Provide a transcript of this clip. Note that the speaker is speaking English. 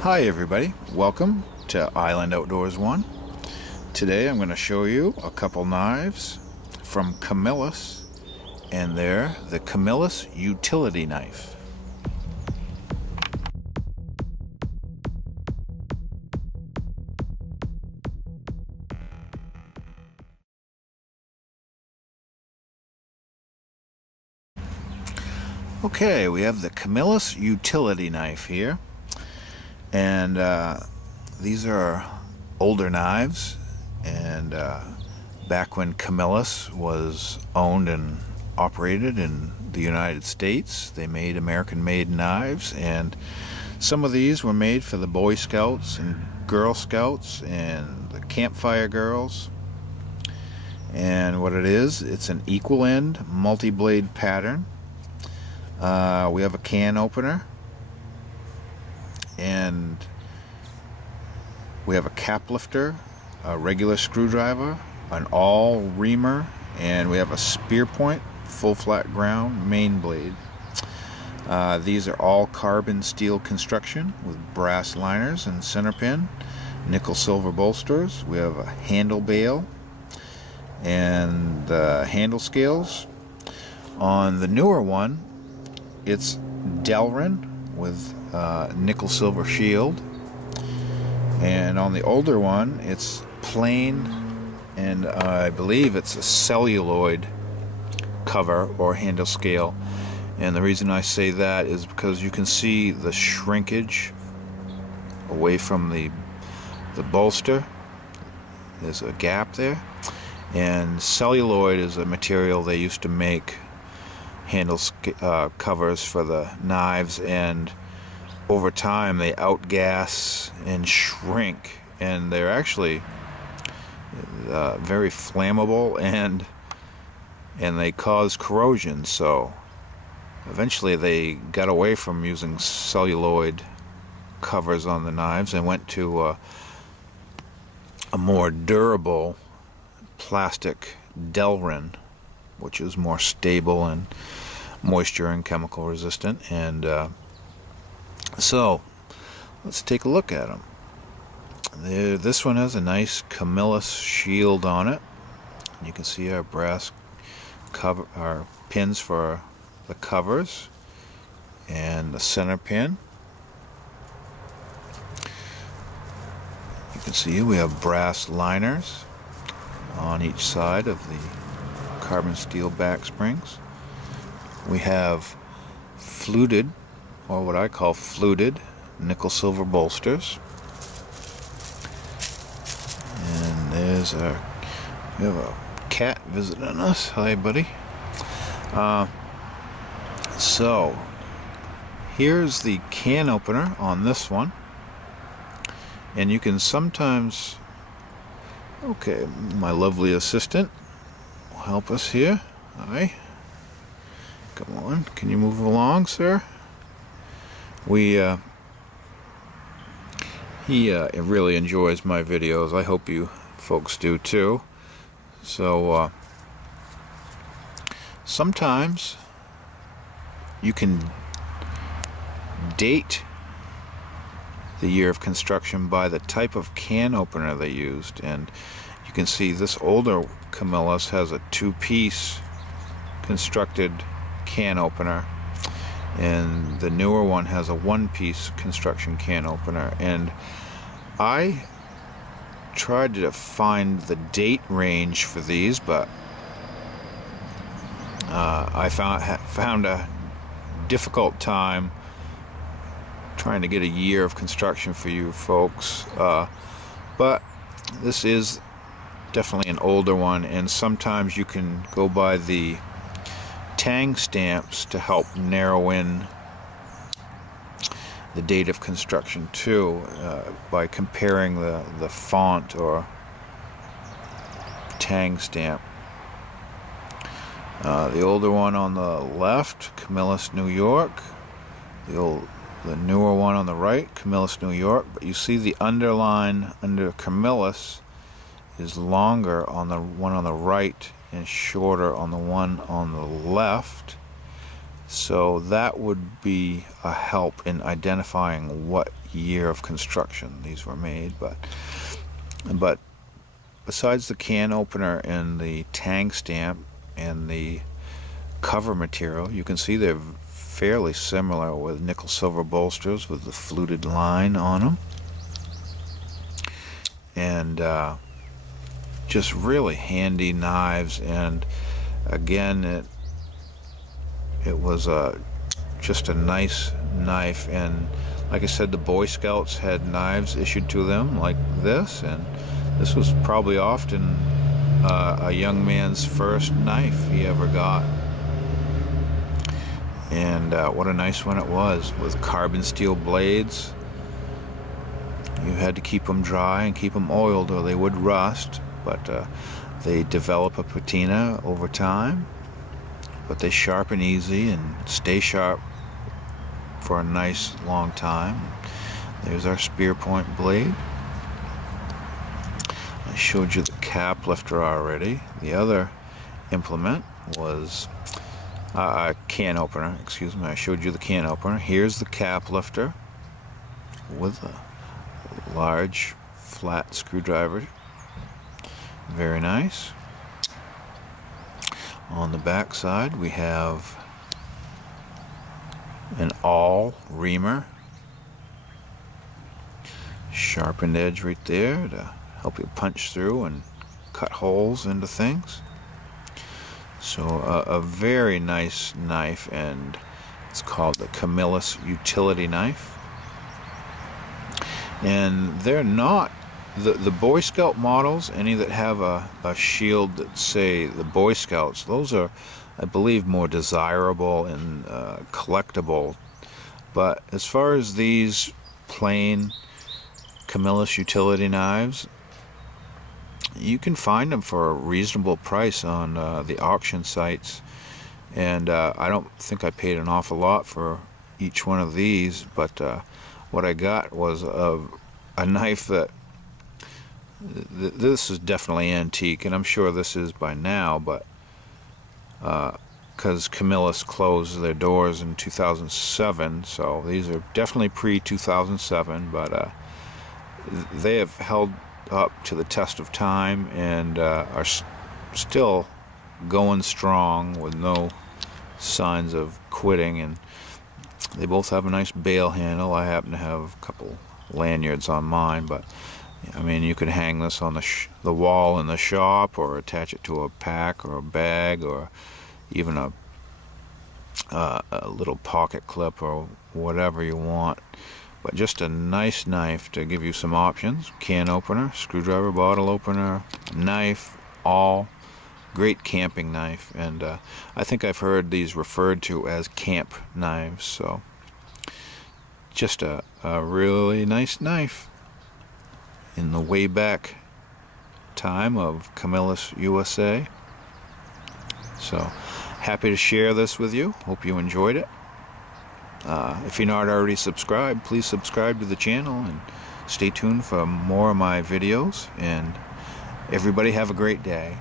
Hi everybody, welcome to Island Outdoors 1. Today I'm going to show you a couple knives from Camillus, and they're the Camillus Utility Knife. Okay, we have the Camillus Utility Knife here. And these are older knives, and back when Camillus was owned and operated in the United States, they made American-made knives, and some of these were made for the Boy Scouts and Girl Scouts and the Campfire Girls. And what it is, it's an equal end multi-blade pattern. We have a can opener, and we have a cap lifter, a regular screwdriver, an awl reamer, and we have a spear point, full flat ground main blade. These are all carbon steel construction with brass liners and center pin, nickel silver bolsters. We have a handle bail and handle scales. On the newer one, it's Delrin with nickel silver shield, and on the older one it's plain, and I believe it's a celluloid cover or handle scale. And the reason I say that is because you can see the shrinkage away from the bolster. There's a gap there, and celluloid is a material they used to make handle covers for the knives, and over time they outgas and shrink, and they're actually very flammable, and they cause corrosion. So eventually they got away from using celluloid covers on the knives and went to a more durable plastic Delrin, which is more stable and moisture and chemical resistant. And so let's take a look at them. This one has a nice Camillus shield on it. You can see our brass cover, our pins for the covers, and the center pin. You can see we have brass liners on each side of the carbon steel back springs. We have fluted, or what I call fluted, nickel silver bolsters. And there's we have a cat visiting us. Hi, buddy. So here's the can opener on this one, and you can sometimes, okay, my lovely assistant will help us here. Hi. Come on, can you move along, sir? He really enjoys my videos. I hope you folks do too. So sometimes you can date the year of construction by the type of can opener they used, and you can see this older Camillus has a two-piece constructed can opener, and the newer one has a one-piece construction can opener. And I tried to find the date range for these, but I found a difficult time trying to get a year of construction for you folks. But this is definitely an older one, and sometimes you can go by the Tang stamps to help narrow in the date of construction too, by comparing the font or Tang stamp. The older one on the left, Camillus, New York. The newer one on the right, Camillus, New York. But you see the underline under Camillus is longer on the one on the right and shorter on the one on the left. So that would be a help in identifying what year of construction these were made. But besides the can opener and the Tang stamp and the cover material, you can see they're fairly similar with nickel silver bolsters with the fluted line on them, and just really handy knives. And again, it was just a nice knife. And like I said, the Boy Scouts had knives issued to them like this, and this was probably often a young man's first knife he ever got. And what a nice one it was, with carbon steel blades. You had to keep them dry and keep them oiled or they would rust, but they develop a patina over time, but they sharpen easy and stay sharp for a nice long time. There's our spear point blade. I showed you the cap lifter already. The other implement was can opener, excuse me. I showed you the can opener. Here's the cap lifter with a large flat screwdriver. Very nice. On the back side we have an awl reamer, sharpened edge right there to help you punch through and cut holes into things. So a very nice knife, and it's called the Camillus Utility Knife. And they're not the Boy Scout models, any that have a shield that say the Boy Scouts. Those are, I believe, more desirable and collectible. But as far as these plain Camillus Utility Knives, you can find them for a reasonable price on the auction sites, and I don't think I paid an awful lot for each one of these, but what I got was a knife that this is definitely antique, and I'm sure this is by now, but because Camillus closed their doors in 2007, so these are definitely pre-2007, but they have held up to the test of time and are still going strong with no signs of quitting. And they both have a nice bail handle. I happen to have a couple lanyards on mine, but I mean, you could hang this on the wall in the shop, or attach it to a pack or a bag, or even a little pocket clip or whatever you want. But just a nice knife to give you some options. Can opener, screwdriver, bottle opener, knife, awl. Great camping knife. And I think I've heard these referred to as camp knives. So just a really nice knife in the way back time of Camillus U.S.A. So happy to share this with you. Hope you enjoyed it. If you're not already subscribed, please subscribe to the channel and stay tuned for more of my videos. And everybody have a great day.